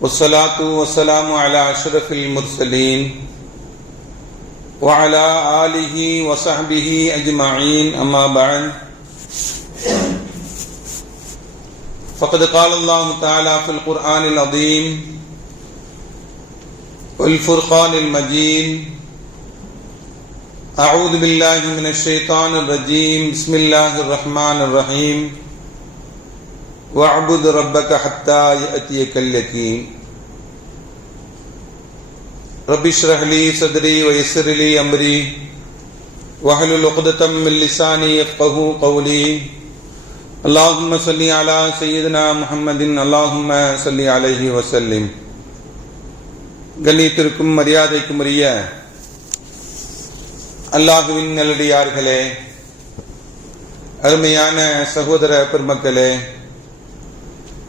والصلاة والسلام على أشرف المرسلين وعلى آله وصحبه أجمعين أما بعد فقد قال الله تعالى في القرآن العظيم والفرقان المجيد أعوذ بالله من الشيطان الرجيم بسم الله الرحمن الرحيم وَاعْبُدْ رَبَّكَ حَتَّى يَأْتِيَكَ الْيَقِينُ رَبِّ اشْرَحْ لِي صَدْرِي وَيَسِّرْ لِي أَمْرِي وَاحْلُلْ عُقْدَةً مِّن لِّسَانِي يَفْقَهُوا قَوْلِي اللهم صل على سيدنا محمد اللهم صل عليه وسلم. கண்ணியத்திற்கும் மரியாதைக்கும் உரிய அல்லாஹ்வின் நல்லடியார்களே, அருமையான சகோதர பெருமக்களே,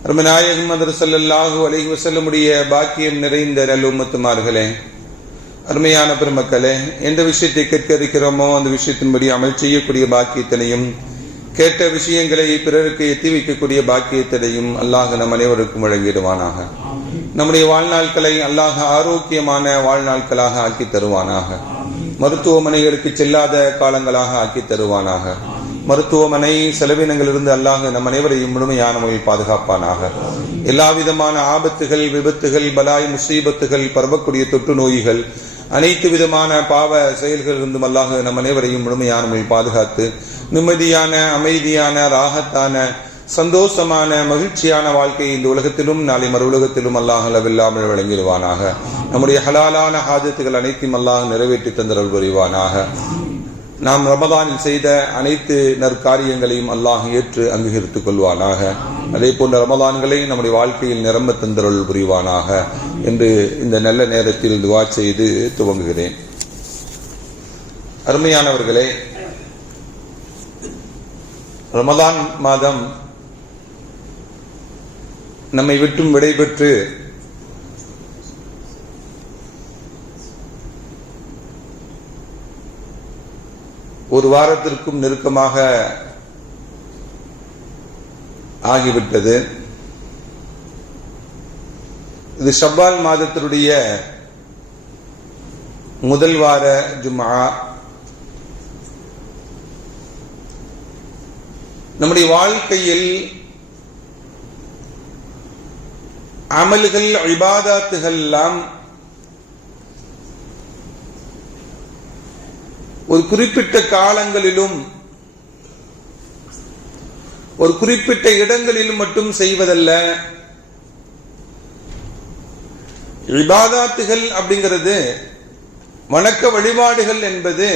அருமநாயகம் ஸல்லல்லாஹு அலைஹி வஸல்லமுடைய பாக்கியம் நிறைந்த நல்லும்மத்துமார்களே, அருமையான பெருமக்களே, எந்த விஷயத்தை கேட்க இருக்கிறோமோ அந்த விஷயத்தின்படி அமல் செய்யக்கூடிய பாக்கியத்தினையும் கேட்ட விஷயங்களை பிறருக்கு எத்தி வைக்கக்கூடிய பாக்கியத்தினையும் அல்லாஹ் நம் அனைவருக்கும் வழங்கிடுவானாக. நம்முடைய வாழ்நாட்களை அல்லாஹ் ஆரோக்கியமான வாழ்நாட்களாக ஆக்கி தருவானாக. மருத்துவமனைகளுக்கு செல்லாத காலங்களாக ஆக்கி தருவானாக. மருத்துவமனை செலவினங்களிலிருந்து அல்லாஹ் நம் அனைவரையும் முழுமையான முறையில் பாதுகாப்பானாக. எல்லா விதமான ஆபத்துகள், விபத்துகள், பலாய், முசீபத்துகள், பரவக்கூடிய தொற்று நோய்கள், அனைத்து விதமான பாவ செயல்களிலிருந்தும் அல்லாஹ் நம் அனைவரையும் முழுமையான முறையில் பாதுகாத்து நிம்மதியான, அமைதியான, ராகத்தான, சந்தோஷமான, மகிழ்ச்சியான வாழ்க்கை இந்த உலகத்திலும் நாளை மறு உலகத்திலும் அல்லாஹ் அளவில்லாமல் வழங்கிடுவானாக. நம்முடைய ஹலாலான ஹாஜத்துகள் அனைத்தையும் அல்லாஹ் நிறைவேற்றி தந்தரல் புரிவானாக. நாம் ரமதானில் செய்த அனைத்து நற்காரியங்களையும் அல்லாஹ் ஏற்று அங்கீகரித்துக் கொள்வானாக. அதே போன்ற ரமதான்களை நம்முடைய வாழ்க்கையில் நிரம்ப தந்தருள் புரிவானாக என்று இந்த நல்ல நேரத்தில் துஆ செய்து துவங்குகிறேன். அருமையானவர்களே, ரமதான் மாதம் நம்மை விட்டும் விடைபெற்று ஒரு வாரத்திற்கும் நெருக்கமாக ஆகிவிட்டது. இது ஷவ்வால் மாதத்தினுடைய முதல் வார ஜும்ஆ. நம்முடைய வாழ்க்கையில் அமல்கள், இபாதத்துகள் எல்லாம் ஒரு குறிப்பிட்ட காலங்களிலும் ஒரு குறிப்பிட்ட இடங்களிலும் மட்டும் செய்வதல்ல. இபாதத்துகள் அப்படிங்கிறது, வணக்க வழிபாடுகள் என்பது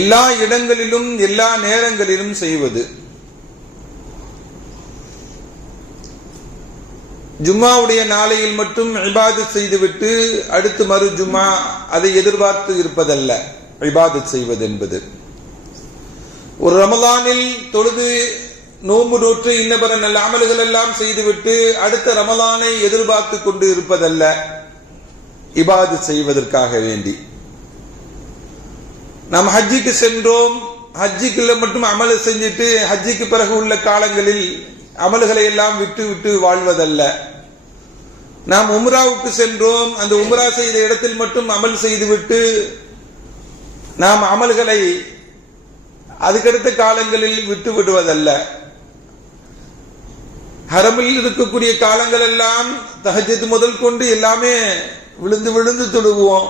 எல்லா இடங்களிலும் எல்லா நேரங்களிலும் செய்வது. ஜும்மாவுடைய நாளையில் மட்டும் இபாதத் செய்துவிட்டு அடுத்து மறு ஜும்மா அதை எதிர்பார்த்து இருப்பதல்ல. இபாதத் செய்வது என்பது ஒரு ரமலானில் தொழுது நோன்பு நோற்று இன்னபிற நல்ல அமல்கள் எல்லாம் செய்துவிட்டு அடுத்த ரமலானை எதிர்பார்த்து கொண்டு இருப்பதல்ல. இபாதத் செய்வதற்காக வேண்டி நாம் ஹஜ்ஜிக்கு சென்றோம், ஹஜ்ஜிக்குள்ள மட்டும் அமல் செஞ்சுட்டு ஹஜ்ஜிக்கு பிறகு உள்ள காலங்களில் அமல்களை எல்லாம் விட்டு விட்டு வாழ்வதல்ல. நாம் உம்ராவுக்கு சென்றோம், அந்த உம்ரா செய்த இடத்தில் மட்டும் அமல் செய்துவிட்டு நாம் அமல்களை அதுக்கடுத்த காலங்களில் விட்டு விடுவதல்ல. ஹரமில் இருக்கக்கூடிய காலங்கள் எல்லாம் தஹஜ்ஜத் முதல் கொண்டு எல்லாமே விழுந்து விழுந்து தொழுவோம்.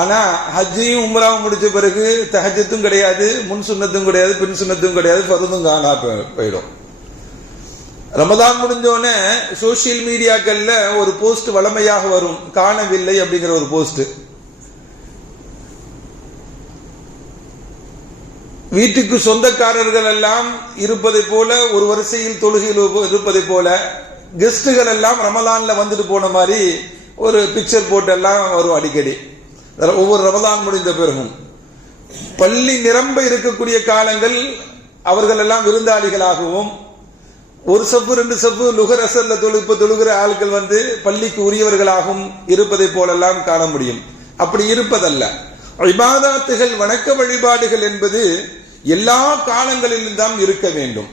ஆனா ஹஜ்ஜையும் உம்ராவும் முடிச்ச பிறகு தஹஜ்ஜத்தும் கிடையாது, முன் சுன்னத்தும் கிடையாது, பின் சுன்னத்தும் கிடையாது, ஃபர்தும் காணா போயிடும். ரமதான் முடிஞ்சோடனே சோசியல் மீடியாக்கள்ல ஒரு போஸ்ட் வளமையாக வரும், காணவில்லை அப்படிங்கிற ஒரு போஸ்ட். வீட்டுக்கு சொந்தக்காரர்கள் எல்லாம் இருப்பதை போல, ஒரு வரிசையில் தொழுகையில் இருப்பதை போல, கெஸ்டுகள் எல்லாம் ரமலான்ல வந்துட்டு போன மாதிரி ஒரு பிக்சர் போட்டு எல்லாம் வரும் அடிக்கடி. ஒவ்வொரு ரமலான் முடிந்த பிறகும் பள்ளி நிரம்ப இருக்கக்கூடிய காலங்கள் அவர்கள் எல்லாம் விருந்தாளிகளாகவும், ஒரு சப்பு ரெண்டு சப்பு லுகர் அசர்ல தொழுகிற ஆட்கள் வந்து பள்ளிக்கு உரியவர்களாகவும் இருப்பதை போலெல்லாம் காண முடியும். அப்படி இருப்பதல்ல. இபாதத்துகள், வணக்க வழிபாடுகள் என்பது எல்லா காலங்களிலும் தான் இருக்க வேண்டும்.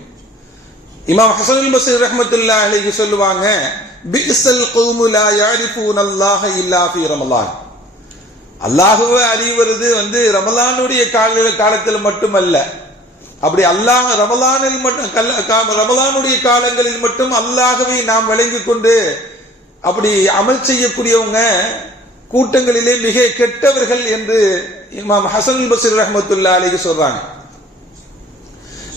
இமாம் ஹஸனுல் பஸ்ரி ரஹ்மத்துல்லாஹி அலைஹி சொல்லுவாங்க, பிஸல் கௌமு லா யஅரிஃபூனல்லாஹ இல்லா ஃபீ ரமலான். அல்லாஹ்வை அறிவது ரமலானுடைய காலத்தில் மட்டுமல்ல. அப்படி அல்லாஹ் ரமலானுடைய காலங்களில் மட்டும் அல்லாஹ்வை நாம் விளங்கிக் கொண்டு அப்படி அமல் செய்யக்கூடியவங்க கூட்டங்களிலே மிக கெட்டவர்கள் என்று இமாம் ஹஸனுல் பஸ்ரி ரஹ்மத்துல்லாஹி அலைஹி சொல்றாங்க.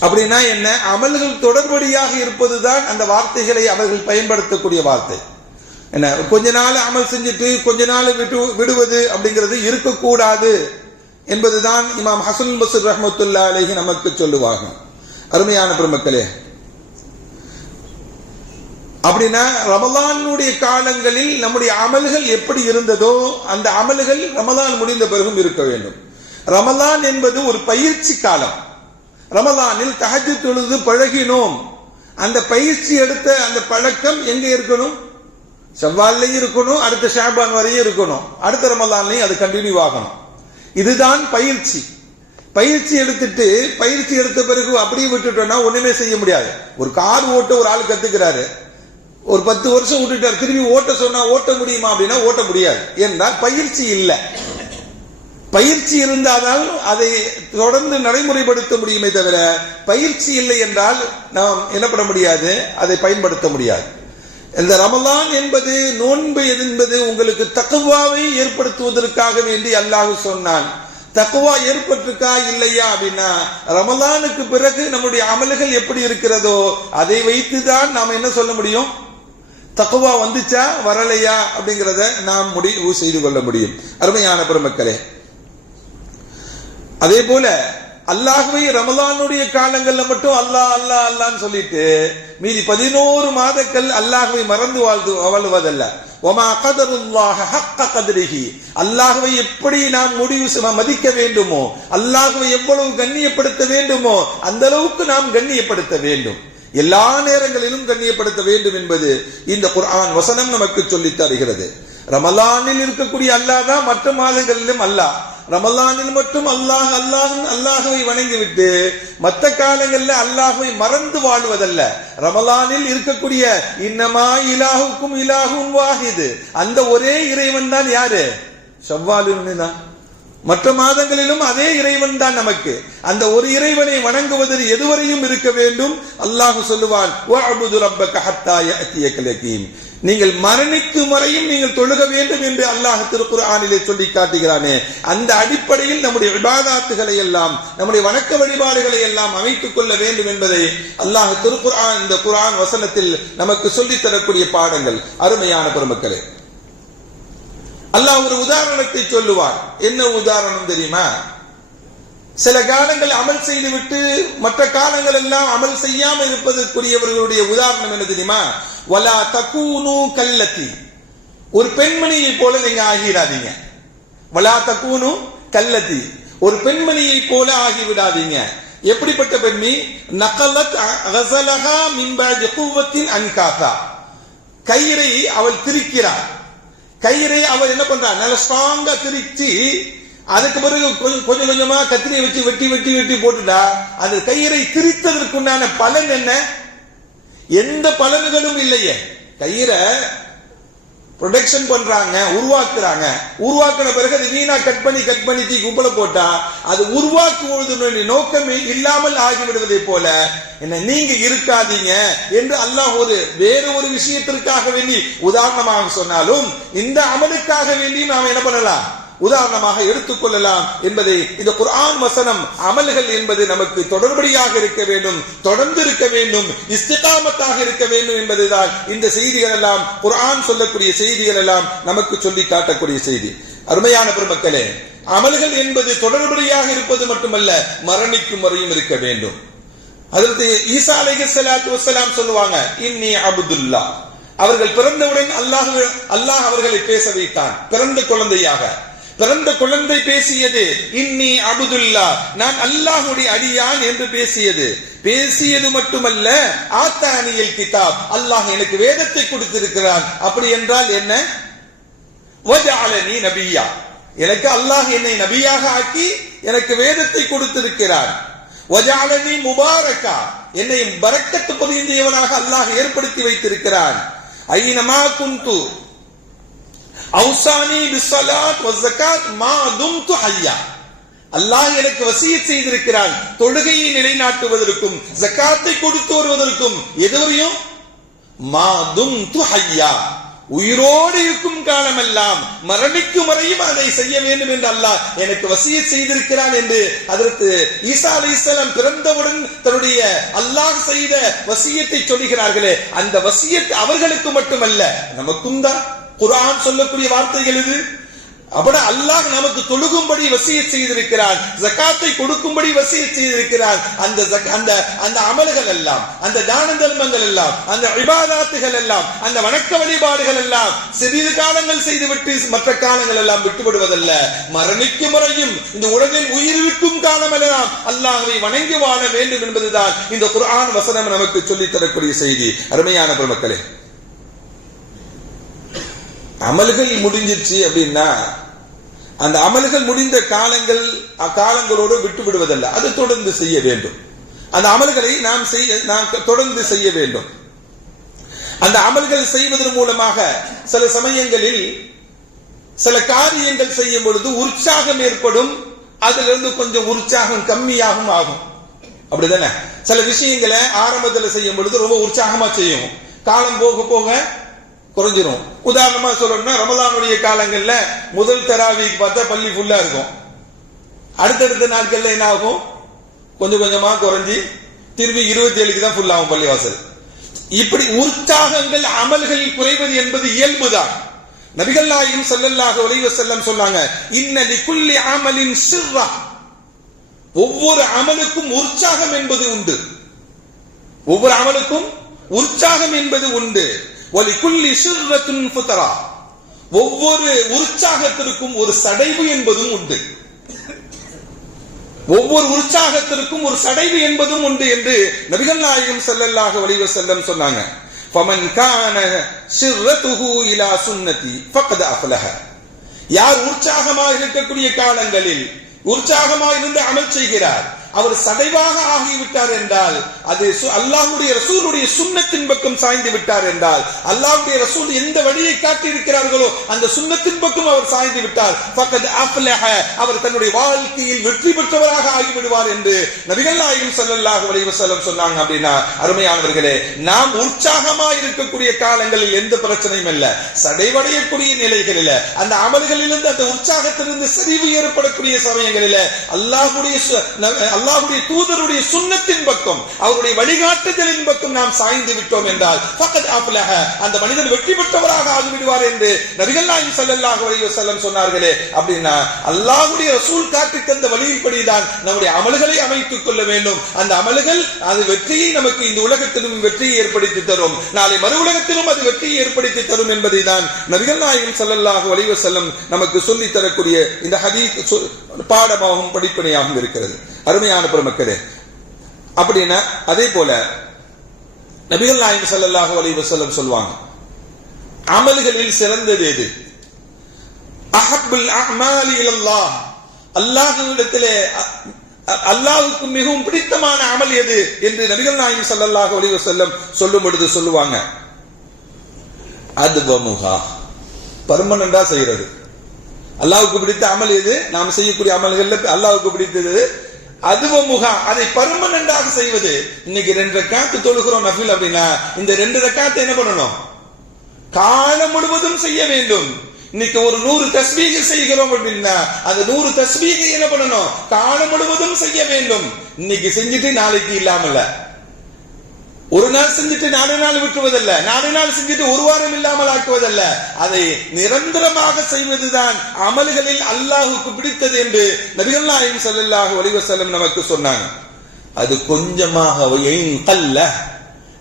அப்படின்னா என்ன? அமல்கள் தொடர்படியாக இருப்பதுதான் அந்த வார்த்தைகளை அவர்கள் பயன்படுத்தக்கூடிய வார்த்தை. என்ன, கொஞ்ச நாள் அமல் செஞ்சுட்டு கொஞ்ச நாள் விடுவது அப்படிங்கிறது இருக்கக்கூடாது என்பதுதான் இமாம் ஹஸனுல் பஸ்ரி ரஹ்மத்துல்லாஹி அலைஹி நமக்கு சொல்லுவாங்க. அருமையான பெருமக்களே, அப்படின்னா ரமலானுடைய காலங்களில் நம்முடைய அமல்கள் எப்படி இருந்ததோ அந்த அமல்கள் ரமலான் முடிந்த பிறகும் இருக்க வேண்டும். ரமலான் என்பது ஒரு பயிற்சி காலம். ரமலானில் தஹஜ்ஜுத் தொழுது பழகினோம். அந்த பயிற்சி எடுத்த அந்த பழக்கம் எங்க இருக்கணும்? ஷவ்வால்லையும் இருக்கணும், அடுத்த ஷாபான் வரையும் இருக்கணும், அடுத்த ரமலான்லையும் அது கண்டினியூ ஆகணும். இதுதான் பயிற்சி. பயிற்சி எடுத்த பிறகு அப்படியே விட்டுட்டோம்னா ஒண்ணுமே செய்ய முடியாது. ஒரு கார் ஓட்ட ஒரு ஆள் கத்துக்கிறாரு, ஒரு 10 வருஷம் விட்டுட்டார், திரும்பி ஓட்ட சொன்னா ஓட்ட முடியுமா அப்படின்னா ஓட்ட முடியாது. ஏன்னா பயிற்சி இல்லை. பயிற்சி இருந்தால் அதை தொடர்ந்து நடைமுறைப்படுத்த முடியுமே தவிர பயிற்சி இல்லை என்றால் நாம் என்ன பண்ண முடியாது, அதை பயன்படுத்த முடியாது. இந்த ரமலான் என்பது, நோன்பு என்பது உங்களுக்கு தக்வாவை ஏற்படுத்துவதற்காக வேண்டி அல்லாஹ் சொன்னான். தக்வா ஏற்பட்டிருக்கா இல்லையா அப்படின்னா ரமலானுக்கு பிறகு நம்முடைய அமல்கள் எப்படி இருக்கிறதோ அதை வைத்துதான் நாம் என்ன சொல்ல முடியும், தக்வா வந்துச்சா வரலையா அப்படிங்கிறத நாம் முடிவு செய்து கொள்ள முடியும். அருமையான பெருமக்களே, அதே போல அல்லாஹ்வை ரமலானுடைய காலங்கள்ல மட்டும் அல்லாஹ் அல்லாஹ் அல்லான்னு சொல்லிட்டு மீதி 11 மாதங்கள் அல்லாஹ்வை மறந்து வாழ்வதல்ல. வமா கதருல்லாஹ ஹக்க கத்ரிஹி, அல்லாஹ்வை எப்படி நாம் மதிக்க வேண்டுமோ, அல்லாஹ்வை எவ்வளவு கண்ணியப்படுத்த வேண்டுமோ அந்த அளவுக்கு நாம் கண்ணியப்படுத்த வேண்டும். எல்லா நேரங்களிலும் கண்ணியப்படுத்த வேண்டும் என்பது இந்த குர்ஆன் வசனம் நமக்கு சொல்லி தருகிறது. ரமலானில் இருக்கக்கூடிய அல்லாஹ் தான் மற்ற மாதங்களிலும் அல்லாஹ். ரமலானில் மட்டும் அல்லாஹ்வை வணங்கிவிட்டு மற்ற காலங்களில் அல்லாஹ்வை மறந்து வாழ்வதல்ல. ரமலானில் இருக்கக்கூடிய இன்னமா இலாஹுக்கும் இலாஹுன் வாஹிது, அந்த ஒரே இறைவன் தான் யாரு? ஷவ்வாலுன்னு தான். மற்ற மாதங்களிலும் அதே இறைவன் தான் நமக்கு. அந்த ஒரு இறைவனை வணங்குவதில் எதுவரையும் இருக்க வேண்டும். அல்லாஹ் சொல்லுவான், வஅபுது ரப்பக ஹத்தா யஅதியகல் யகீன், நீங்கள் மரணிக்கும் வரையும் நீங்கள் தொழுக வேண்டும் என்று அல்லாஹ் திருக்குர்ஆனிலே சொல்லி காட்டுகிறானே. அந்த அடிப்படையில் நம்முடைய இபாதத்துகளை எல்லாம், நம்முடைய வணக்க வழிபாடுகளை எல்லாம் அமைத்துக் கொள்ள வேண்டும் என்பதை அல்லாஹ் திருக்குர்ஆன் இந்த குர்ஆன் வசனத்தில் நமக்கு சொல்லித் தரக்கூடிய பாடங்கள். அருமையான பெருமக்களே, அல்லாஹ் ஒரு உதாரணத்தை சொல்லுவார். என்ன உதாரணம் தெரியுமா? சில காலங்கள் அமல் செய்துவிட்டு மற்ற காலங்கள் எல்லாம் அமல் செய்யாமல் இருப்பதற்குரியவர்களுடைய உதாரணம் என்ன தெரியுமா? வலா தகூனு கல்லத்தி, ஒரு பெண்மணியை போல நீங்க ஆகிடாதீங்க. வலா தகூனு கல்லத்தி, ஒரு பெண்மணியை போல ஆகிவிடாதீங்க. எப்படிப்பட்ட பெண்மணி? நகலத் கஸலஹா மின் பஅதி குவத்தின் அன்காதா, கயிறை அவள் திரிக்கிறார். கயிறை அவள் என்ன பண்றா? நல்ல ஸ்ட்ராங்கா திரிச்சு அதுக்கு பிறகு கொஞ்சம் கொஞ்சமா கத்திரியை வச்சு வெட்டி வெட்டி வெட்டி போட்டுட்டா அந்த கயிறை திரித்ததற்குண்டான பலன் என்ன? எந்த பலன்களும் இல்லையே. கயிறை ப்ரொடக்ஷன் பண்றாங்க, உருவாக்குறாங்க, உருவாக்கின பிறகு அது வீணா கட் பண்ணி தூக்கி குப்பல போட்டா அது உருவாக்குவது நோக்கமே இல்லாமல் ஆகிவிடுவதை போல என்ன நீங்க இருக்காதீங்க என்று அல்லாஹ் வேறு ஒரு விஷயத்திற்காக வேண்டி உதாரணமாக சொன்னாலும் இந்த அமலுக்காக வேண்டி நாம் என்ன பண்ணலாம், உதாரணமாக எடுத்துக்கொள்ளலாம் என்பதை இந்த குர்ஆன் வசனம் அமல்கள் என்பது நமக்கு தொடர்படியாக இருக்க வேண்டும், தொடர்ந்து இருக்க வேண்டும், இஸ்திகாமத்தாக இருக்க வேண்டும் என்பதுதான் இந்த செய்திகள் எல்லாம், குர்ஆன் சொல்லக்கூடிய செய்திகள் எல்லாம் நமக்கு சொல்லி காட்டக்கூடிய செய்தி. அருமையான பெருமக்களே, அமல்கள் என்பது தொடர்படியாக இருப்பது மட்டுமல்ல, மரணிக்கும் வரையும் இருக்க வேண்டும். ஹஜ்ரத் ஈசா அலைஹிஸ்ஸலாத்து வஸ்ஸலாம் சொல்லுவாங்க, இன்னி அப்துல்லாஹ். அவர்கள் பிறந்தவுடன் அல்லாஹ் அவர்களை பேச வைத்தான். பிறந்த குழந்தை பேசியது இன்னி அப்துல்லாஹ், நான் அல்லாஹ்வுடைய அடியான் என்று பேசியது மட்டுமல்ல, ஆத்தானியல் கிதாப், அல்லாஹ் எனக்கு வேதத்தை கொடுத்திருக்கிறான். அப்படி என்றால் என்ன? வஜஅலனி நபியா, எனக்கு அல்லாஹ் என்னை நபியாக ஆக்கி எனக்கு வேதத்தை கொடுத்திருக்கிறான். வஜஅலனி முபாரக்கா, என்னை பரக்கத்து பொதிந்தவனாக அல்லாஹ் ஏற்படுத்தி வைத்திருக்கிறான். ஐனமா குந்து அவுசானி பிஸ்ஸலாத் வஸ்ஸகாத் மா தும்து ஹய்யா, அல்லாஹ் எனக்கு வசியத் செய்திருக்கிறான் தொழுகையை நிலைநாட்டுவதற்கும் ஜகாத்தை கொடுத்து வருவதற்கும். எதுவரையும்? மா தும்து ஹய்யா, உயிரோடு இருக்கும் காலமெல்லாம் மரணிக்கும் வரையும் அதை செய்ய வேண்டும் என்று அல்லாஹ் எனக்கு வசியத் செய்திருக்கிறான் என்று ஹஜ்ரத் ஈசா அலைஹிஸ்ஸலாம் பிறந்தவுடன் தன்னுடைய அல்லாஹ் செய்த வசியத்தை சொல்கிறார்களே, அந்த வசியத் அவர்களுக்கு மட்டுமல்ல நமக்கும் தான். குர்ஆன் சொல்லக்கூடிய வார்த்தைகள் இது. அப்படி அல்லாஹ் நமக்கு தொழுகும்படி வசியத் செய்திருக்கிறான், ஜகாத்தை கொடுக்கும்படி வசியத் செய்திருக்கிறான். அந்த அமல்கள் எல்லாம், அந்த தான தர்மங்கள் எல்லாம், அந்த இபாதத்துகள் எல்லாம், அந்த வணக்க வழிபாடுகள் எல்லாம் சிறிது காலங்கள் செய்துவிட்டு மற்ற காலங்கள் எல்லாம் விட்டுவிடுவதல்ல. மரணிக்கும் வரையும் இந்த உலகில் உயிரிழக்கும் காலமெல்லாம் அல்லாஹ்வை வணங்கி வாழ வேண்டும் என்பதுதான் இந்த குர்ஆன் வசனம் நமக்கு சொல்லித் தரக்கூடிய செய்தி. அருமையான பெருமக்களே, அமல்கள் முடிஞ்சிருச்சு அப்படின்னா அந்த அமல்கள் முடிந்த காலங்களோடு விட்டு விடுவதல்ல, அது தொடர்ந்து செய்ய வேண்டும். அந்த அமல்களை நாம் தொடர்ந்து செய்ய வேண்டும். அந்த அமல்கள் செய்வதன் மூலமாக சில சமயங்களில் சில காரியங்கள் செய்யும் பொழுது உற்சாகம் ஏற்படும், அதிலிருந்து கொஞ்சம் உற்சாகம் கம்மியாகவும் ஆகும். அப்படிதானே? சில விஷயங்களை ஆரம்பத்தில் செய்யும் பொழுது ரொம்ப உற்சாகமா செய்யும், காலம் போக போக குறைஞ்சிரும். உதாரணமா சொல்லணும்னா ரமலானுடைய காலங்கள்ல முதல் தராவிக்கு பார்த்தா பள்ளி ஃபுல்லா இருக்கும். அடுத்தடுத்த நாட்கள்ல என்ன ஆகும்? கொஞ்சம் கொஞ்சமா குறைஞ்சி திரும்பி 27க்கு தான் ஃபுல் ஆகும் பள்ளிவாசல். இப்படி உற்சாகங்கள் அமல்களில் குறைவது என்பது இயல்புதான். நபிகள் நாயகம் ஸல்லல்லாஹு அலைஹி வஸல்லம் சொன்னாங்க, இன்ன லிகுல்லி அமலின் சிர்ரா, ஒவ்வொரு அமலுக்கும் உற்சாகம் என்பது உண்டு. ஒவ்வொரு அமலுக்கும் உற்சாகம் என்பது உண்டு. வலிகுல்லி சிர்ரத்துன் ஃபுத்ரா, ஒவ்வொரு உற்சாகத்திற்கும் ஒரு சடைவு என்பதும் உண்டு. ஒவ்வொரு உற்சாகத்திற்கும் ஒரு சடைவு என்பதும் உண்டு என்று நபிகள் நாயகம் ஸல்லல்லாஹு அலைஹி வஸல்லம் சொன்னாங்க. ஃபமன் கான சிர்ரத்துஹு இலா சுன்னதி ஃபக்த அஃலஹ, யார் உற்சாகமாக இருக்கக்கூடிய காலங்களில் உற்சாகமாக இருந்து அமல் செய்கிறார், அவர் சடைவாக ஆகிவிட்டார் என்றால் அது அல்லாஹ்வுடைய ரசூலுடைய சுன்னத்தின் பக்கம் சாய்ந்து விட்டார் என்றால், அல்லாஹ்வுடைய ரசூல் எந்த வழியை காட்டி இருக்கிறார்களோ அந்த சுன்னத்தின் பக்கம் அவர் சாய்ந்து விட்டார், ஃபக்த் அஃலஹ, அவர் தன்னுடைய வாழ்க்கையில் வெற்றி பெற்றவராக ஆகிவிடுவார் என்று நபிகள் நாயகம் ஸல்லல்லாஹு அலைஹி வஸல்லம் சொன்னாங்க. அப்படின்னா அருமையானவர்களே, நாம் உற்சாகமாக இருக்கக்கூடிய காலங்களில் எந்த பிரச்சனையும் இல்லை, சடைவடையக்கூடிய நிலைகளில் அந்த அமல்களிலிருந்து அந்த உற்சாகத்திலிருந்து சரிவு ஏற்படக்கூடிய சமயங்களில் அல்லாஹ்வுடைய தூதருடைய சுன்னத்தின் பக்கம் அவருடைய வழிகாட்டுதலின் பக்கம் நாம் சாய்ந்து விட்டோம் என்றால் ஃபக்த் அஃலஹ, அந்த மனிதன் வெற்றி பெற்றவராக ஆகிவிடுவார் என்று நபிகள் நாயகம் ஸல்லல்லாஹு அலைஹி வஸல்லம் சொன்னார்களே. அப்படின்னா அல்லாஹ்வுடைய ரசூல் காட்டி தந்த வழியின்படிதான் நம்முடைய அமல்களை அமைத்துக் கொள்ள வேண்டும். அந்த அமல்கள் அது வெற்றியை நமக்கு இந்த உலகத்திலும் வெற்றியை ஏற்படுத்தி தரும், நாளை மறு உலகத்திலும் அது வெற்றியை ஏற்படுத்தி தரும் என்பதை தான் நபிகள் நாயகம் ஸல்லல்லாஹு அலைஹி வஸல்லம் நமக்கு சொல்லித் தரக்கூடிய இந்த ஹதீஸ் பாடமாகவும் படிப்பனையாகவும் இருக்கிறது. அருமையான பெருமக்களே, அப்படின்னா அதே போல நபிகள் நாயகம் ஸல்லல்லாஹு அலைஹி வஸல்லம் சொல்வாங்க, அமல்களில் சிறந்தது எது? அஹப்புல் அஅமாலி இலல்லாஹ், அல்லாஹ்விடத்திலே அல்லாஹ்வுக்கு மிகவும் பிடித்தமான அமல் எது என்று நபிகள் நாயகம் ஸல்லல்லாஹு அலைஹி வஸல்லம் சொல்லும் பொழுது சொல்லுவாங்க, அத்வமுஹா, பெர்மனண்டா செய்யறது. அல்லாஹ்வுக்கு பிடித்த அமல் எது? நாம் செய்யக்கூடிய அமல்கள்ல அல்லாஹ்வுக்கு பிடித்தது அதுவமுகா, அதை பர்மனண்டாக செய்வது. இன்னைக்கு 2 ரக்காத்து தொழுகிறோம் நஃபில் அப்படின்னா இந்த 2 ரக்காத்தை என்ன பண்ணணும்? காலம் முழுவதும் செய்ய வேண்டும். இன்னைக்கு ஒரு 100 தஸ்பீஹ் செய்கிறோம் அப்படின்னா அந்த 100 தஸ்பீஹ் என்ன பண்ணணும்? காலம் முழுவதும் செய்ய வேண்டும். இன்னைக்கு செஞ்சுட்டு நாளைக்கு இல்லாமல, ஒரு நாள் செஞ்சுட்டு 4 நாள் விட்டுவதல்ல, 4 நாள் செஞ்சுட்டு ஒரு வாரம் இல்லாமல் ஆக்குவதல்ல, அதை நிரந்தரமாக செய்வதுதான் அமல்களில் அல்லாஹ்வுக்கு பிடித்தது என்று நபிகள் நாயகம் ஸல்லல்லாஹு அலைஹி வஸல்லம் நமக்கு சொன்னாங்க. அது கொஞ்சமாக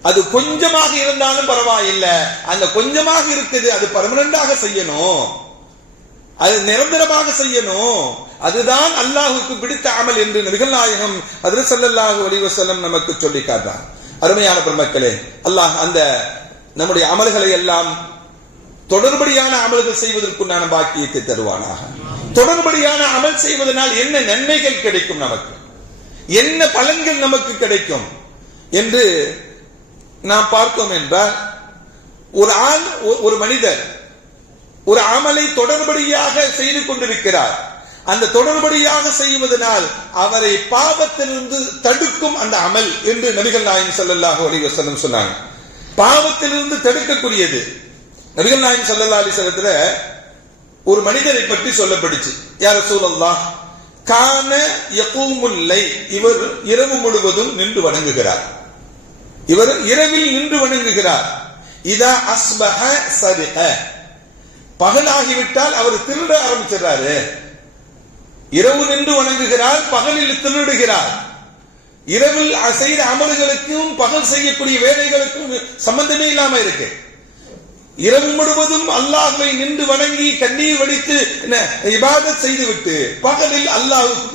அது கொஞ்சமாக இருந்தாலும் பரவாயில்லை, அந்த கொஞ்சமாக இருக்குது அது பர்மனண்டாக செய்யணும், அது நிரந்தரமாக செய்யணும், அதுதான் அல்லாஹ்வுக்கு பிடித்த அமல் என்று நபிகள் நாயகம் ஹஜ்ரத் ஸல்லல்லாஹு அலைஹி வஸல்லம் நமக்கு சொல்லி காட்டார். அருமையான பெருமக்களே, அல்லாஹ் அந்த நம்முடைய அமல்களை எல்லாம் தொடர்படியான அமல்கள் செய்வதற்குண்டான பாக்கியத்தை தருவானாக. தொடர்படியான அமல் செய்வதனால் என்ன நன்மைகள் கிடைக்கும் நமக்கு? என்ன பலன்கள் நமக்கு கிடைக்கும் என்று நாம் பார்த்தோம் என்றால், ஒரு மனிதர் ஒரு அமலை தொடர்படியாக செய்து கொண்டிருக்கிறார். அந்த தொடர்படியாக செய்வதனால் அவரை பாவத்திலிருந்து தடுக்கும் அந்த அமல் என்று நபிகள் நாயகம் ஸல்லல்லாஹு அலைஹி வஸல்லம் சொன்னாங்க. பாவத்திலிருந்து தடுக்கக்கூடியது. நபிகள் நாயகம் ஸல்லல்லாஹு அலைஹி வஸல்லத்துல ஒரு மனிதரை பற்றி சொல்லப்படுச்சு. யா ரசூலல்லாஹ், கான யகூமுல் லைல், இவர் இரவு முழுவதும் நின்று வணங்குகிறார். இவர் இரவில் நின்று வணங்குகிறார். இதா அஸ்பஹ சரிஹ, பகலாகிவிட்டால் அவர் திருட ஆரம்பிச்சிடறாரு. இரவு நின்று வணங்குகிறார், பகலில் திருடுகிறார். இரவில் செய்த அமல்களுக்கும் பகல் செய்யக்கூடிய வேலைகளுக்கும் சம்பந்தமே இல்லாம இருக்கு. இரவு முழுவதும் அல்லாஹ்வை நின்று வணங்கி கண்ணீர் வடித்து இபாதத் செய்துவிட்டு பகலில் அல்லாஹ்வுக்கு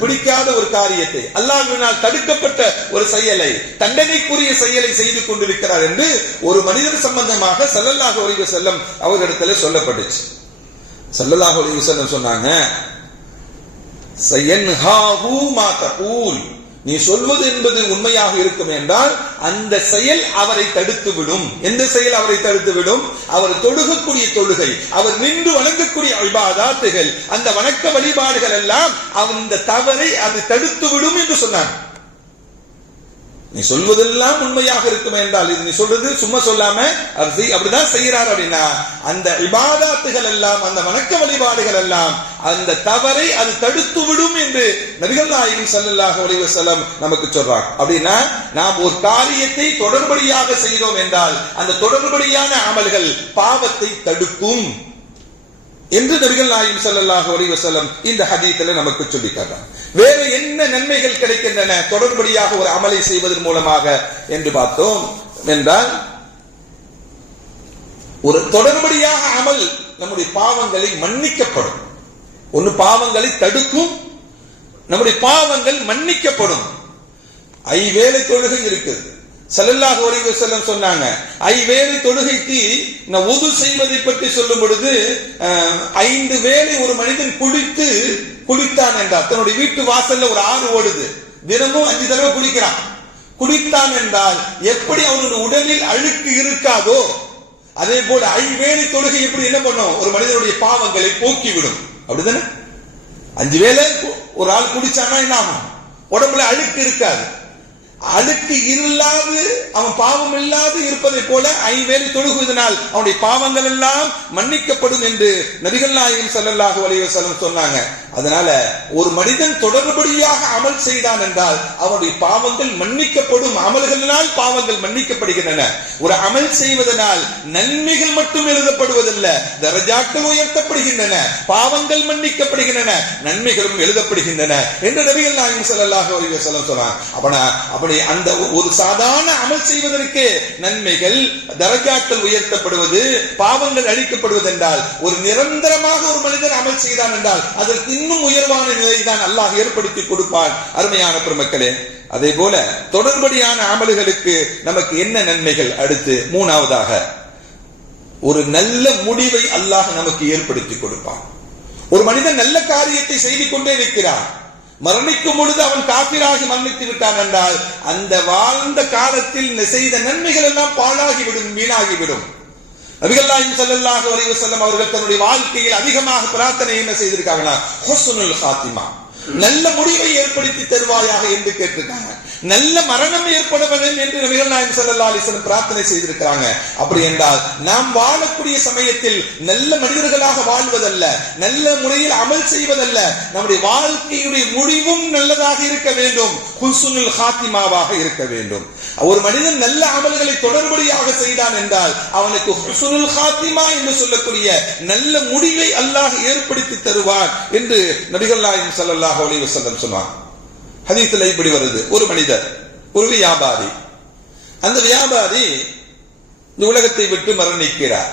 பிடிக்காத ஒரு காரியத்தை, அல்லாஹ்வினால் தடுக்கப்பட்ட ஒரு செயலை, தண்டனைக்குரிய செயலை செய்து கொண்டிருக்கிறார் என்று ஒரு மனிதர் சம்பந்தமாக ஸல்லல்லாஹு அலைஹி வஸல்லம் அவர்களிடத்தில் சொல்லப்பட்டுச்சு. ஸல்லல்லாஹு அலைஹி வஸல்லம் சொன்னாங்க, சயன்ஹாஹு மா தகூல், நீ சொல்வது என்பது உண்மையாக இருக்கும் என்றால் அந்த செயல் அவரை தடுத்துவிடும். எந்த செயல் அவரை தடுத்துவிடும்? அவர் தொழுகக்கூடிய தொழுகை, அவர் நின்று வணங்கக்கூடிய இபாதத்துகள், அந்த வணக்க வழிபாடுகள் எல்லாம் அந்த தவறை அது தடுத்துவிடும் என்று சொன்னார். நீ சொல்வதெல்லாம் உண்மையாக இருக்கும் என்றால், இது நீ சொல்றது சும்மா சொல்லாம அப்படிதான் செய்யறார் அப்படின்னா அந்த இபாதத்துகள் எல்லாம், அந்த வணக்க வழிபாடுகள் எல்லாம் அந்த தவறை அது தடுத்து விடும் என்று நபிகள் நாயகம் ஸல்லல்லாஹு அலைஹி வஸல்லம் நமக்கு சொல்றாங்க. அப்படின்னா நாம் ஒரு காரியத்தை தொடர்படியாக செய்தோம் என்றால் அந்த தொடர்படியான அமல்கள் பாவத்தை தடுக்கும் என்று நபிகள் நாயகம் ஸல்லல்லாஹு அலைஹி வஸல்லம் இந்த ஹதீஸில் நமக்கு சொல்லி காட்டுறாங்க. வேற என்ன நன்மைகள் கிடைக்கின்றன தொடர்படியாக ஒரு அமலை செய்வதன் மூலமாக என்று பார்த்தோம் என்றால், ஒரு தொடர்படியாக அமல் நம்முடைய பாவங்களை மன்னிக்கப்படும். ஒன்னு பாவங்களை தடுக்கும், நம்முடைய பாவங்கள் மன்னிக்கப்படும். ஐவேளை தொழுகை இருக்குது. ஸல்லல்லாஹு அலைஹி வஸல்லம் சொன்னாங்க, ஐவேளை தொழுகைக்கு உது செய்வதை பற்றி சொல்லும் பொழுது 5 வேளை ஒரு மனிதன் குளித்தான் என்றால், தன்னுடைய வீட்டு வாசல்ல ஒரு ஆறு ஓடுது, தினமும் 5 தடவை குளிக்கிறான். குளித்தான் என்றால் எப்படி அவனுடைய உடலில் அழுக்கு இருக்காதோ அதே போல ஐவேளை தொழுகை எப்படி என்ன பண்ணும்? ஒரு மனிதனுடைய பாவங்களை போக்கிவிடும். அப்படிதானே? 5 வேளை ஒரு ஆள் குடிச்சானா என்ன ஆகும்? உடம்புல அழுக்கு இருக்காது. அழுக்கு இல்லாது அவன் பாவம் இல்லாது இருப்பதை போல 5 வேளை தொழுகுவதனால் அவனுடைய பாவங்கள் எல்லாம் மன்னிக்கப்படும் என்று நபிகள் நாயகம் ஸல்லல்லாஹு அலைஹி வஸல்லம் சொன்னாங்க. அதனால ஒரு மனிதன் தொடர்படியாக அமல் செய்தான் என்றால் அவனுடைய பாவங்கள் மன்னிக்கப்படும். அமல்களினால் பாவங்கள் மன்னிக்கப்படுகின்றன. ஒரு அமல் செய்வதனால் நன்மைகள் மட்டும் எழுதப்படுவதில்லை, தரஜாக்கள் உயர்த்தப்படுகின்றன, பாவங்கள் மன்னிக்கப்படுகின்றன, நன்மைகளும் எழுதப்படுகின்றன என்று நபிகள் நாயகம் ஸல்லல்லாஹு அலைஹி வஸல்லம் சொன்னாங்க. அப்படி அந்த ஒரு சாதாரண அமல் செய்வதற்கு நன்மைகள், தரஜாக்கள் உயர்த்தப்படுவது, பாவங்கள் அழிக்கப்படுவது என்றால் ஒரு நிரந்தரமாக ஒரு மனிதன் அமல் செய்தான் என்றால் அதற்கு இன்னும் உயர்வான நிலைதான் அல்லாஹ் ஏற்படுத்தி கொடுப்பான். அருமையான பெருமக்களே, அதே போல தொடர்படியான அமல்களுக்கு நமக்கு என்ன நன்மைகள்? அடுத்து 3ாவதாக ஒரு நல்ல முடிவை அல்லாஹ் நமக்கு ஏற்படுத்தி கொடுப்பான். ஒரு மனிதன் நல்ல காரியத்தை செய்து கொண்டே இருக்கிறான், மரணிக்கும் பொழுது அவன் காபிராகி மரணித்து விட்டான் என்றால் அந்த வாழ்ந்த காலத்தில் செய்த நன்மைகள் எல்லாம் பாழாகிவிடும், வீணாகிவிடும். நபிகள் நாயகம் ஸல்லல்லாஹு அலைஹி வஸல்லம் அவர்கள் தன்னுடைய வாழ்க்கையில் அதிகமாக பிரார்த்தனை என்ன செய்திருக்காங்கன்னா, ஹுஸ்னுல் ஹாத்திமா, நல்ல முடிவை ஏற்படுத்தி தருவாயாக என்று கேட்டிருக்காங்க. நல்ல மரணம் ஏற்பட வேண்டும் என்று நபிகள் நாயகம் ஸல்லல்லாஹு அலைஹி வஸல்லம் பிரார்த்தனை செய்திருக்கிறாங்க. அப்படி என்றால் நாம் வாழக்கூடிய சமயத்தில் நல்ல மனிதர்களாக வாழ்வதல்ல, நல்ல முறையில் அமல் செய்வதல்ல, நம்முடைய வாழ்க்கையுடைய முடிவும் நல்லதாக இருக்க வேண்டும், ஹுஸ்னுல் ஹாத்திமாவாக இருக்க வேண்டும். ஒரு மனிதன் நல்ல அமல்களை தொடர்படியாக செய்தான் என்றால் அவனுக்கு ஹுஸ்னுல் ஹாத்திமா என்று சொல்லக்கூடிய நல்ல முடிவை அல்லாஹ் ஏற்படுத்தி தருவான் என்று நபிகள் நாயகம் ஸல்லல்லாஹு அலைஹி வஸல்லம் சொன்னார். ஹதீஸ்ல இப்படி வருது, ஒரு மனிதர், ஒரு வியாபாரி, அந்த வியாபாரி இந்த உலகத்தை விட்டு மரணிக்கிறார்.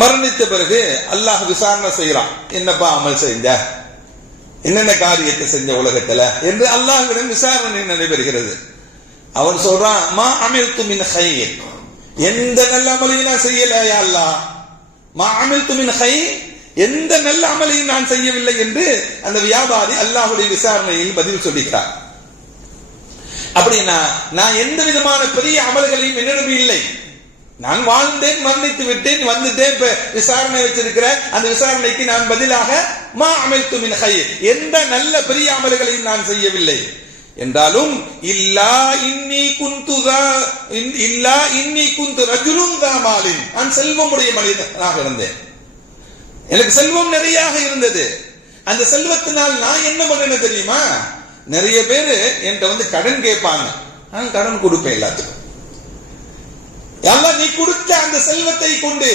மரணித்த பிறகு அல்லாஹ் விசாரணை செய்யறான், என்னப்பா அமல் செஞ்ச, என்னென்ன காரியத்தை செஞ்ச உலகத்துல என்று அல்லாஹ்விடம் விசாரணை நடைபெறுகிறது. அவன் சொல்றான், மா அமில்து மின் கைர், எந்த நல்ல அமலையும் நான் செய்யல யா அல்லாஹ். மா அமில்து மின் கைர், எந்த நல்ல அமலையும் நான் செய்யவில்லை என்று அந்த வியாபாரி அல்லாஹ்வுடைய விசாரணையில் பதில் சொல்லிட்டார். அப்படின்னா நான் எந்த விதமான பெரிய அமல்களையும் என்னிடம் இல்லை. நான் வாழ்ந்தேன், மரணித்து விட்டேன், வந்துட்டேன். இப்ப விசாரணை வச்சிருக்கிற அந்த விசாரணைக்கு நான் பதிலாக மா அமல்து மின் கைர், எந்த நல்ல பெரிய அமல்களையும் நான் செய்யவில்லை என்றாலும் இல்லா இன்னி குந்து ரஜுலுன் தா மாலின், நான் செல்வமுடைய மனிதனாக இருந்தேன். எனக்கு செல்வம் நிறையாக இருந்தது. அந்த செல்வத்தினால் நான் என்ன பண்ணேன்னு தெரியுமா? நிறைய பேரு என்கிட்ட கடன் கேட்பாங்க, நான் கடன் கொடுப்பேன் எல்லாத்துக்கும். நீ கொடுத்த அந்த செல்வத்தை கொண்டு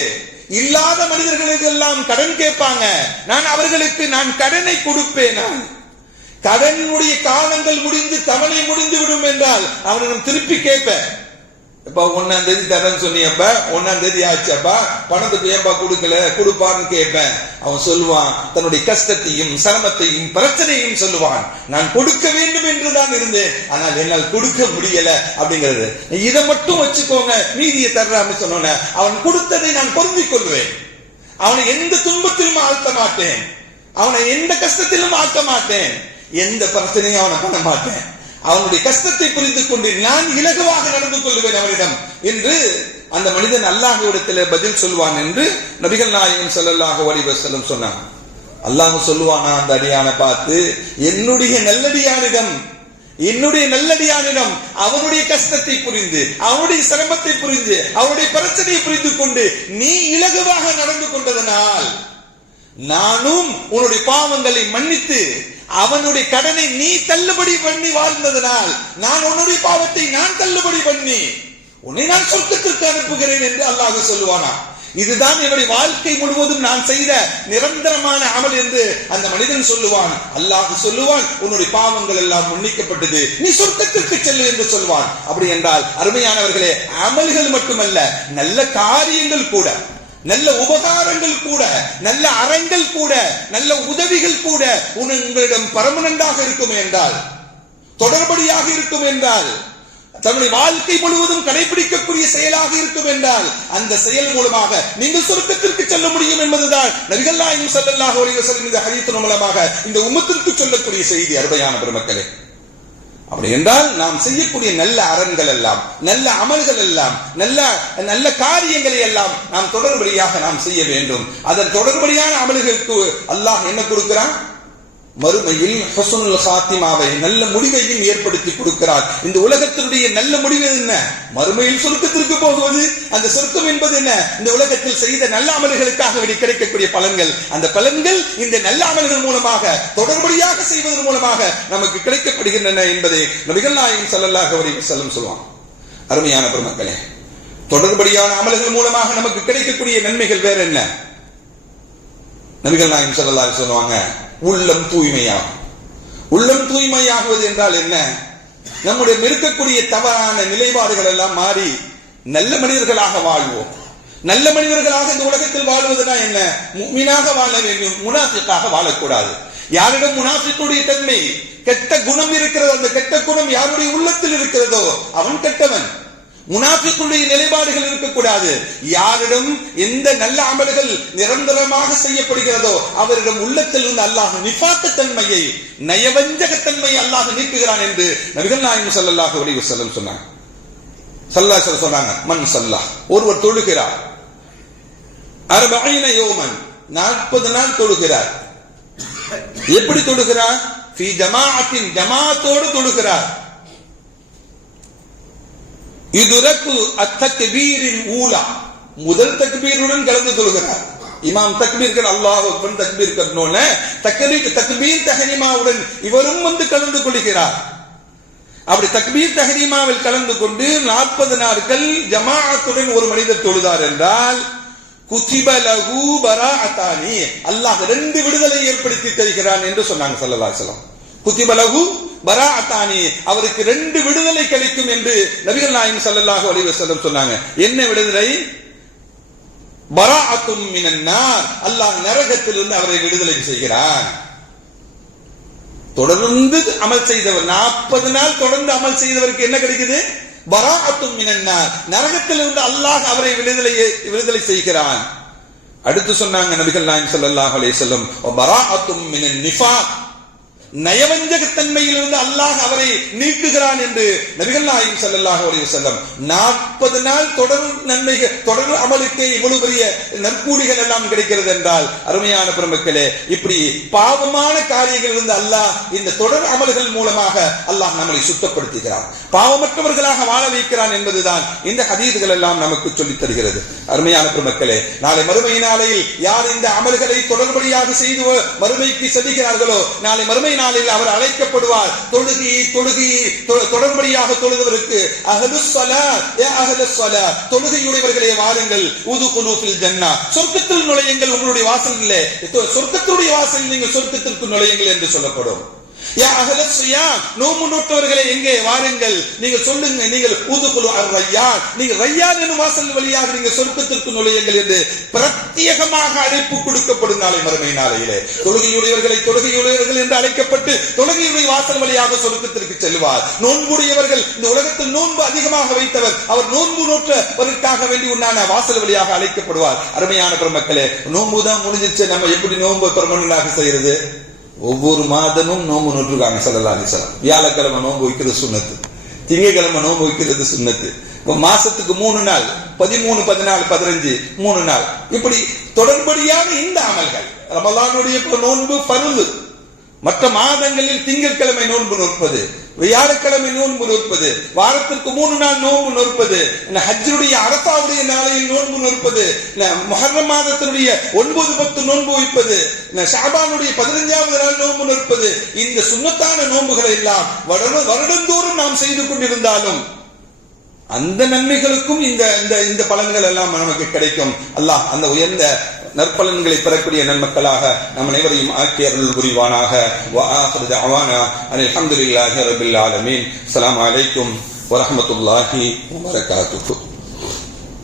இல்லாத மனிதர்களுக்கு எல்லாம் கடன் கேட்பாங்க, நான் அவர்களுக்கு நான் கடனை கொடுப்பேன். கடனுடைய காலங்கள் முடிந்து தவணை முடிந்து விடும் என்றால் அவனிடம் திருப்பி கேட்பேன். இப்ப 1ஆம் தேதி தரேன்னு சொன்னியப்ப 1ஆம் தேதி ஆச்சப்பா, பணத்துக்கு ஏன்பா கொடுக்கல, கொடுப்பான்னு கேட்பேன். அவன் சொல்லுவான், தன்னுடைய கஷ்டத்தையும் சிரமத்தையும் பிரச்சனையும் சொல்லுவான். நான் கொடுக்க வேண்டும் என்றுதான் இருந்தேன், ஆனால் என்னால் கொடுக்க முடியல அப்படிங்கிறது. இதை மட்டும் வச்சுக்கோங்க, மீதியை தர்றான்னு சொன்ன அவன் கொடுத்ததை நான் பொருந்திக் கொள்வேன். அவனை எந்த துன்பத்திலும் ஆழ்த்த மாட்டேன், அவனை எந்த கஷ்டத்திலும் ஆழ்த்த மாட்டேன், எந்த பிரச்சனையும் அவனை பண்ண மாட்டேன். அவனுடைய கஷ்டத்தை புரிந்து கொண்டு நான் இலகுவாக நடந்து கொள்வேன் அவரிடம் என்று அந்த மனிதன் அல்லாஹ்விடத்தில் பதில் சொல்வான் என்று நபிகள் நாயகம் ஸல்லல்லாஹு அலைஹி வஸல்லம் சொன்னாங்க. அல்லாஹ் சொல்லுவானா அந்த அடியானை பார்த்து, என்னுடைய நல்லடியானிடம் அவனுடைய கஷ்டத்தை புரிந்து, அவனுடைய சிரமத்தை புரிந்து, அவனுடைய பிரச்சனையை புரிந்து கொண்டு நீ இலகுவாக நடந்து கொண்டதனால் நானும் உன்னுடைய பாவங்களை மன்னித்து அவனுடைய கடனை நீ தள்ளுபடி பண்ணி வாழ்ந்ததனால் நான் உன்னுடைய பாவத்தை நான் தள்ளுபடி பண்ணி உன்னை நான் சொர்க்கத்திற்கு அனுப்புகிறேன் என்று அல்லாஹ் சொல்லுவானா. இதுதான் என்னுடைய வாழ்க்கை முழுவதும் நான் செய்த நிரந்தரமான அமல் என்று அந்த மனிதன் சொல்லுவான். அல்லாஹ் சொல்லுவான், உன்னுடைய பாவங்கள் எல்லாம் மன்னிக்கப்பட்டது, நீ சொர்க்கத்திற்கு செல்லு என்று சொல்வான். அப்படி என்றால் அருமையானவர்களே, அமல்கள் மட்டுமல்ல, நல்ல காரியங்கள் கூட, நல்ல உபகாரங்கள் கூட, நல்ல அறங்கள் கூட, நல்ல உதவிகள் கூட உங்களிடம் பர்மனண்டாக இருக்கும் என்றால், தொடர்படியாக இருக்கும் என்றால், தன்னுடைய வாழ்க்கை முழுவதும் கடைபிடிக்கக்கூடிய செயலாக இருக்கும் என்றால், அந்த செயல் மூலமாக நீங்கள் சொர்க்கத்திற்கு செல்ல முடியும் என்பதுதான் நபிகள் நாயகம் ஸல்லல்லாஹு அலைஹி வஸல்லம் இந்த ஹதீஸின் மூலமாக இந்த உம்மத்திற்கு சொல்லக்கூடிய செய்தி. அருமையான பெருமக்களே, அப்படி என்றால் நாம் செய்யக்கூடிய நல்ல அறன்கள் எல்லாம், நல்ல அமல்கள் எல்லாம், நல்ல காரியங்களை எல்லாம் நாம் தொடர்படியாக நாம் செய்ய வேண்டும். அதன் தொடர்படியான அமல்களுக்கு அல்லாஹ் என்ன கொடுக்கிறான்? மறுமையில் ஹுஸ்னுல் காத்திமாவை, நல்ல முடிவையும் ஏற்படுத்தி கொடுக்கிறார். இந்த உலகத்தினுடைய நல்ல முடிவு என்ன? மறுமையில் சொர்க்கத்திற்கு போகுவது. அந்த சொர்க்கம் என்பது என்ன? இந்த உலகத்தில் செய்த நல்ல அமல்களுக்காக கிடைக்கக்கூடிய பலன்கள். அந்த பலன்கள் இந்த நல்ல அமல்கள் மூலமாக தொடர்படியாக செய்வதன் மூலமாக நமக்கு கிடைக்கப்படுகின்றன என்பதை நபிகள் நாயகம் ஸல்லல்லாஹு அலைஹி வஸல்லம் சொல்லுவாங்க. அருமையான பெருமக்களே, தொடர்படியான அமல்கள் மூலமாக நமக்கு கிடைக்கக்கூடிய நன்மைகள் வேற என்ன? நபிகள் நாயகம் ஸல்லல்லாஹு அலைஹி சொல்லுவாங்க, உள்ளம் தூய்மையாகும். உள்ளம் தூய்மையாகுவது என்றால் என்ன? நம்முடைய இருக்கக்கூடிய தவறான நிலைப்பாடுகள் எல்லாம் மாறி நல்ல மனிதர்களாக வாழ்வோம். நல்ல மனிதர்களாக இந்த உலகத்தில் வாழ்வதுனா என்ன? முஃமினாக வாழ வேண்டும், முனாஃபிக்காக வாழக்கூடாது. யாரிடம் முனாஃபிக்குடைய தன்மை, கெட்ட குணம் இருக்கிறதோ, அந்த கெட்ட குணம் யாருடைய உள்ளத்தில் இருக்கிறதோ அவன் கெட்டவன். முனாஃபிக்குடைய நிலைப்பாடுகள் இருக்கக்கூடாது. யாரிடம் எந்த நல்ல அமல்கள் நிரந்தரமாக செய்யப்படுகிறதோ அவரிடம் உள்ளத்தில் இருந்து அல்லாஹ் நிஃபாக் தன்மையை, நயவஞ்சகத்தன்மையை அல்லாஹ் நீக்குகிறான் என்று நபிகள் நாயகம் ஸல்லல்லாஹு அலைஹி வஸல்லம் சொன்னாங்க. சொன்னாங்க, மன் ஸல்லா, ஒருவர் தொழுகிறார், 40 யௌமன், 40 நாள் தொழுகிறார். எப்படி தொழுகிறார்? ஃபீ ஜமாஅத்தின், ஜமாஅத்தோடு தொழுகிறார். இதுரக்கு அத்தக்பீரின் ஊலா, முதல் தக்பீருடன் கலந்து தொழுகிறார். இமாம் தக்பீர் அல்லாஹ் அக்பர் தக்பீர் கர்னோன தக்பீர் தஹரீமாவுடன் இவரும் கலந்து கொள்கிறார். அப்படி தக்பீர் தஹரீமாவில் கலந்து கொண்டு 40 நாட்கள் ஜமாஅத்துடன் ஒரு மனிதர் தொழுதார் என்றால் குதிப லஹு பராஅத்தானி, அல்லாஹ் 2 விடுதலை ஏற்படுத்தி தருகிறான் என்று சொன்னாங்க ஸல்லல்லாஹு அலைஹி வஸல்லம். குதிப லஹு பராஅத்தானி, அவருக்கு 2 விடுதலை கிடைக்கும் என்று நபிகள் நாயகம் ஸல்லல்லாஹு அலைஹி வஸல்லம் சொன்னாங்க. என்ன விடுதலை? பராஅத்தும் மினன் நார், அல்லாஹ் நரகத்திலிருந்து அவரை விடுதலை செய்கிறான். தொடர்ந்து அமல் செய்தவர், 40 நாள் தொடர்ந்து அமல் செய்தவருக்கு என்ன கிடைக்குது? பராஅத்தும் மினன் நார், நரகத்திலிருந்து அல்லாஹ் அவரை விடுதலை செய்கிறான். அடுத்து சொன்னாங்க நபிகள் நாயகம் ஸல்லல்லாஹு அலைஹி வஸல்லம் பராஅத்தும் மினன் நிஃபாக், நயவஞ்சகத்தன்மையிலிருந்து அல்லாஹ் அவரை நீக்குகிறான் என்று நபிகள் நாயகம் ஸல்லல்லாஹு அலைஹி வஸல்லம் 40 நாள் தொடர் நன்மைகள், தொடர் அமலுக்கே இவ்வளவு பெரிய நற்கூலிகள் எல்லாம் கிடைக்கிறது என்றால், அருமையான பெருமக்களே, இப்படி பாவமான காரியங்கள் இருந்து அல்லாஹ் இந்த தொடர் அமல்கள் மூலமாக அல்லாஹ் நம்மை சுத்தப்படுத்துகிறான், பாவமற்றவர்களாக வாழ வைக்கிறான் என்பதுதான் இந்த ஹதீஸ்கள் எல்லாம் நமக்கு சொல்லித் தருகிறது. அருமையான பெருமக்களே, நாளை மறுமை நாளையில் யார் இந்த அமல்களை தொடர்படியாக செய்து மறுமைக்கு செல்கிறார்களோ, நாளை மறுமை நாளில் அவர் அழைக்கப்படுவார். தொடர்படியாக தொழுதவருக்கு அஹ்லுஸ் ஸலாத் யா அஹ்லுஸ் ஸலாத், தொழுகையுடையவர்களே வாருங்கள், உதுகுலு ஃபில் ஜன்னah, சொர்க்கத்தில் நுழையுங்கள், உங்களுடைய வாசலிலே, சொர்க்கத்துடைய வாசலில் நீங்கள் சொர்க்கத்திற்கு நுழையுங்கள் என்று சொல்லப்படும். யா அஹ்லஸ் ஸியாம், நோன்பு நோட்டவர்களே எங்கே வாருங்கள், நீங்கள் சொல்லுங்க, நீங்கள் உதுகுலு அர்-ரய்யான், நீங்கள் ரய்யான் என்னும் வாசல் வழியாக நீங்கள் சொர்க்கத்திற்கு நுழையுங்கள் என்று பிரத்யேகமாக அழைப்பு கொடுக்கப்படும் நாளை மறுமை நாளையிலே. தொழுகையுடையவர்கள் என்று அழைக்கப்பட்டு தொழுகையுடைய வாசல் வழியாக சொர்க்கத்திற்கு செல்வார். நோன்புடையவர்கள், இந்த உலகத்தில் நோன்பு அதிகமாக வைத்தவர், அவர் நோன்பு நோற்றவருக்காக வேண்டி உண்டான வாசல் வழியாக அழைக்கப்படுவார். அருமையான பெருமக்களே, நோன்பு தான் முடிஞ்சிச்சு, நம்ம எப்படி நோன்பு பெர்மனன்டாக செய்யறது? ஒவ்வொரு மாதமும் நோன்பு நோட்டிருக்காங்க ஸல்லல்லாஹு அலைஹி வஸல்லம். வியாழக்கிழமை நோன்பு வைக்கிறது சுன்னத்து, திங்கட்கிழமை நோன்பு வைக்கிறது சுன்னத்து. மாசத்துக்கு 3 நாள், 13, 14, 15, 3 நாள், இப்படி தொடர்படியான இந்த அமல்கள். ரமலானுடைய நோன்பு பருது, மற்ற மாதங்களில் திங்கட்கிழமை நோன்பு நோற்பது, வியாழக்கிழமை நோன்பு நோற்பது, வாரத்திற்கு 3 நாள் நோன்பு நோற்பது, ஹஜ்ஜுடைய அரஃபாவுடைய நாளையில் நோன்பு நோற்பது, முஹர்ரம் மாதத்தினுடைய 9, 10 நோன்பு வைப்பது, ஷாபானுடைய 15வது நாள் நோன்பு நோற்பது, இந்த சுன்னத்தான நோன்புகளை எல்லாம் வருடந்தோறும் நாம் செய்து கொண்டிருந்தாலும் அந்த நன்மைகளுக்கும் இந்த பலன்கள் எல்லாம் நமக்கு கிடைக்கும். அல்லாஹ் அந்த உயர்ந்த நற்பலன்களை பெறக்கூடிய நன்மக்களாக நம் அனைவரையும் ஆக்கி அருள் புரிவானாக. வ ஆகிரு தஅவானா அனில் ஹம்துலில்லாஹி ரப்பில் ஆலமீன். அஸ்ஸலாமு அலைக்கும் வ ரஹ்மத்துல்லாஹி வ பரகாத்துஹு.